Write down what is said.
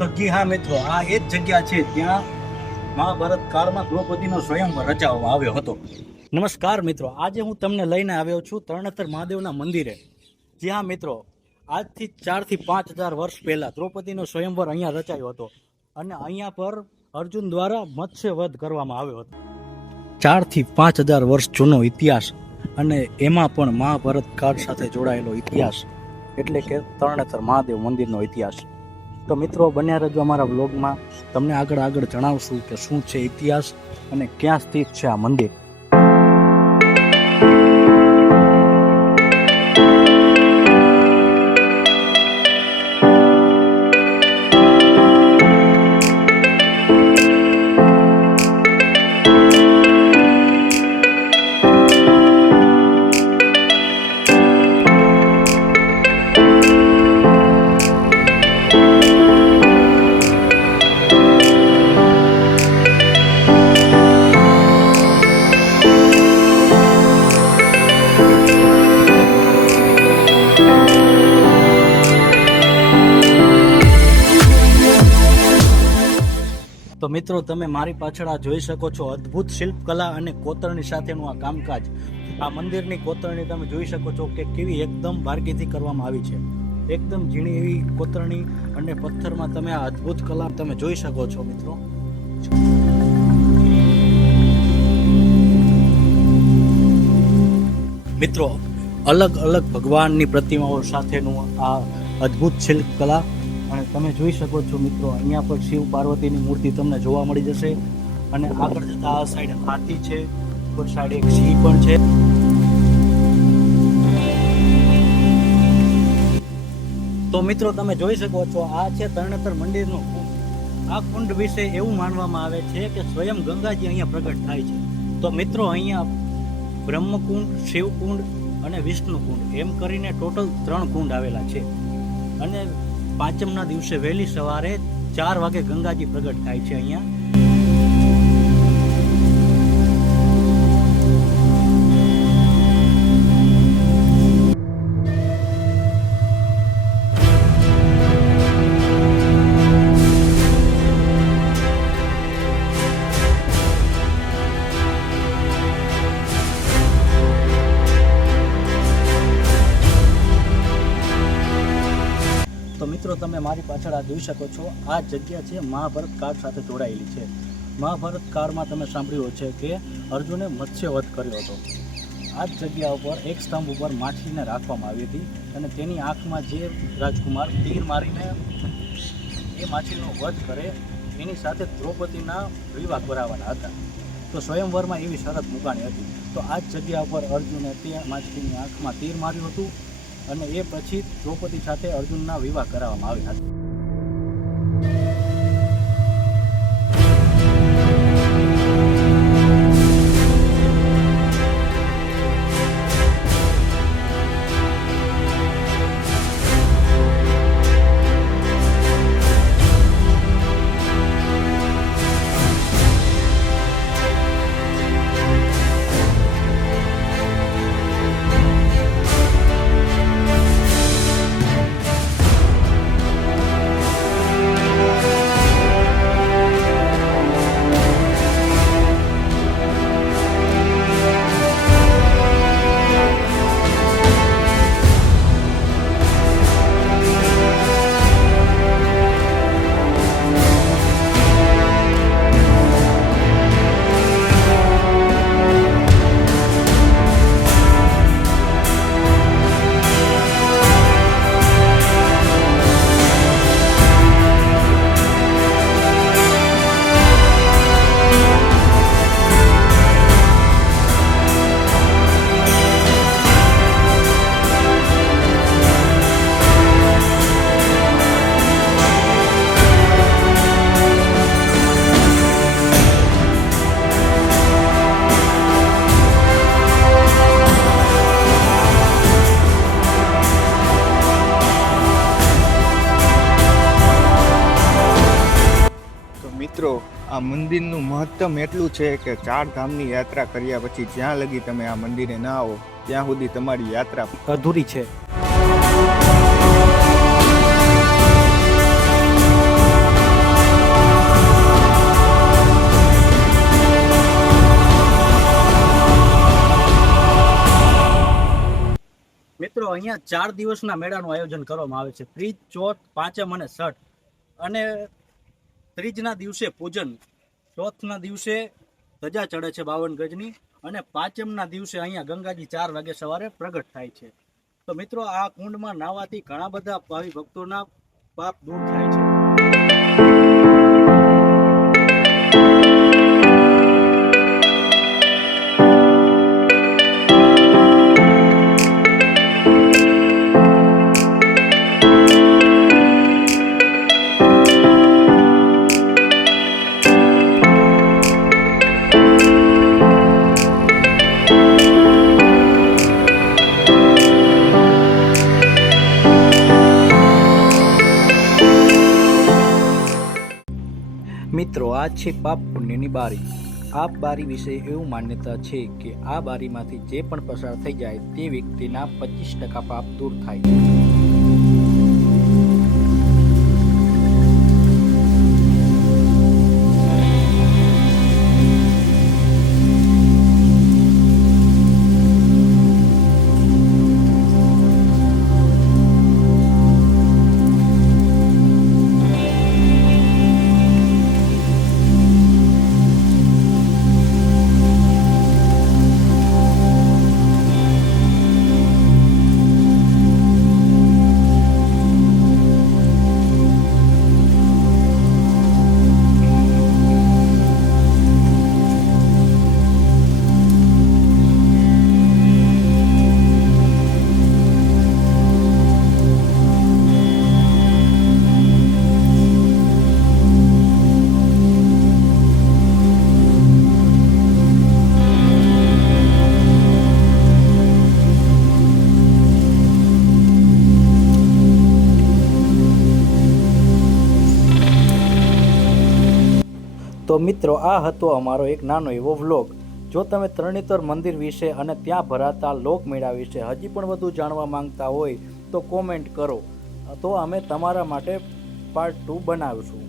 તો જી હા મિત્રો, આ એ જ જગ્યા છે જ્યાં મહાભારત કાળમાં દ્રૌપદીનો સ્વયંવર રચાવવામાં આવ્યો હતો. નમસ્કાર મિત્રો, આજે હું તમને લઈને આવ્યો છું તરણેતર મહાદેવના મંદિરે. જ્યાં મિત્રો આજથી 4 થી 5 હજાર વર્ષ પહેલા દ્રૌપદીનો સ્વયંવર અહીંયા રચાયો હતો અને અહીંયા પર અર્જુન દ્વારા મત્સ્ય વધ કરવામાં આવ્યો હતો. 4 થી 5 હજાર વર્ષ જૂનો ઇતિહાસ અને એમાં પણ મહાભારત કાળ સાથે જોડાયેલો ઇતિહાસ એટલે કે તરણેતર મહાદેવ મંદિરનો ઇતિહાસ. તો મિત્રો બન્યા રહેજો અમારા વ્લોગમાં, તમને આગળ જણાવશું કે શું છે ઇતિહાસ અને ક્યાં સ્થિત છે આ મંદિર. તો મિત્રો તમે મારી પાછળ આ જોઈ શકો છો અદ્ભુત શિલ્પકલા અને કોતરણી સાથેનું આ કામકાજ. આ મંદિરની કોતરણી તમે જોઈ શકો છો કે કેવી એકદમ બારીકીથી કરવામાં આવી છે. એકદમ ઝીણી એવી કોતરણી અને પથ્થરમાં તમે આ અદ્ભુત કલા તમે જોઈ શકો છો મિત્રો. મિત્રો અલગ અલગ ભગવાનની પ્રતિમાઓ સાથેનું આ અદ્ભુત શિલ્પકલા અને તમે જોઈ શકો છો મિત્રો, અહીંયા પર શિવ પાર્વતીની મૂર્તિ તમને જોવા મળી જશે અને આગળ જતા આ સાઈડ હાથી છે, ઉપર સાઈડ એક સિંહ પણ છે. તો મિત્રો તમે જોઈ શકો છો આ છે તરણેતર મંદિરનો કુંડ. આ કુંડ વિશે એવું માનવામાં આવે છે કે સ્વયં ગંગાજી અહીંયા પ્રગટ થાય છે. તો મિત્રો અહીંયા બ્રહ્મકુંડ, શિવકુંડ અને વિષ્ણુકુંડ એમ કરીને ટોટલ 3 કુંડ આવેલા છે અને પાંચમના દિવસે વહેલી સવારે 4 વાગે ગંગાજી પ્રગટ થાય છે અહીંયા. તો મિત્રો તમે મારી પાછળ આ જોઈ શકો છો, આ જગ્યા છે મહાભારત કાળ સાથે જોડાયેલી છે. મહાભારત કાળમાં તમે સાંભળ્યું છે કે અર્જુને મત્સ્ય વધ કર્યો હતો. આ જ જગ્યા ઉપર એક સ્તંભ ઉપર માછલીને રાખવામાં આવી હતી અને તેની આંખમાં જે રાજકુમાર તીર મારીને એ માછલીનો વધ કરે એની સાથે દ્રૌપદીના વિવાહ કરાવવાના હતા. તો સ્વયંવરમાં એવી શરત મૂકાણી હતી. તો આ જ જગ્યા ઉપર અર્જુને તે માછલીની આંખમાં તીર માર્યું હતું અને એ પછી દ્રૌપદી સાથે અર્જુનના વિવાહ કરાવવામાં આવ્યા હતા. મિત્રો આ મંદિરનું મહત્તમ એટલું છે કે 4 ધામની યાત્રા કર્યા પછી જ્યાં લગી તમે આ મંદિરે ના આવો ત્યાં સુધી તમારી યાત્રા અધૂરી છે. અહીંયા 4 દિવસના મેળાનું આયોજન કરવામાં આવે છે. ત્રીજ, ચોથ, પાંચમ અને છઠ. અને ત્રીજના દિવસે પૂજન, ચોથના દિવસે ધજા ચડે છે 52 ગજની, અને પાંચમના દિવસે અહીંયા ગંગાજી 4 વાગે સવારે પ્રગટ થાય છે. તો મિત્રો, આ કુંડમાં નાહવાથી ઘણા બધા ભાવિ ભક્તોના પાપ દૂર થાય છે. મિત્રો, આ છે પાપ પુણ્યની બારી. આ બારી વિશે એવું માન્યતા છે કે આ બારીમાંથી જે પણ પસાર થઈ જાય તે વ્યક્તિના 25% પાપ દૂર થાય છે. તો મિત્રો, આ હતો અમારો એક નાનો એવો વ્લોગ. જો તમે તરણેતર મંદિર વિશે અને ત્યાં ભરાતા લોકમેળા વિશે હજી પણ વધુ જાણવા માંગતા હોય તો કોમેન્ટ કરો, તો અમે તમારા માટે પાર્ટ 2 બનાવીશું.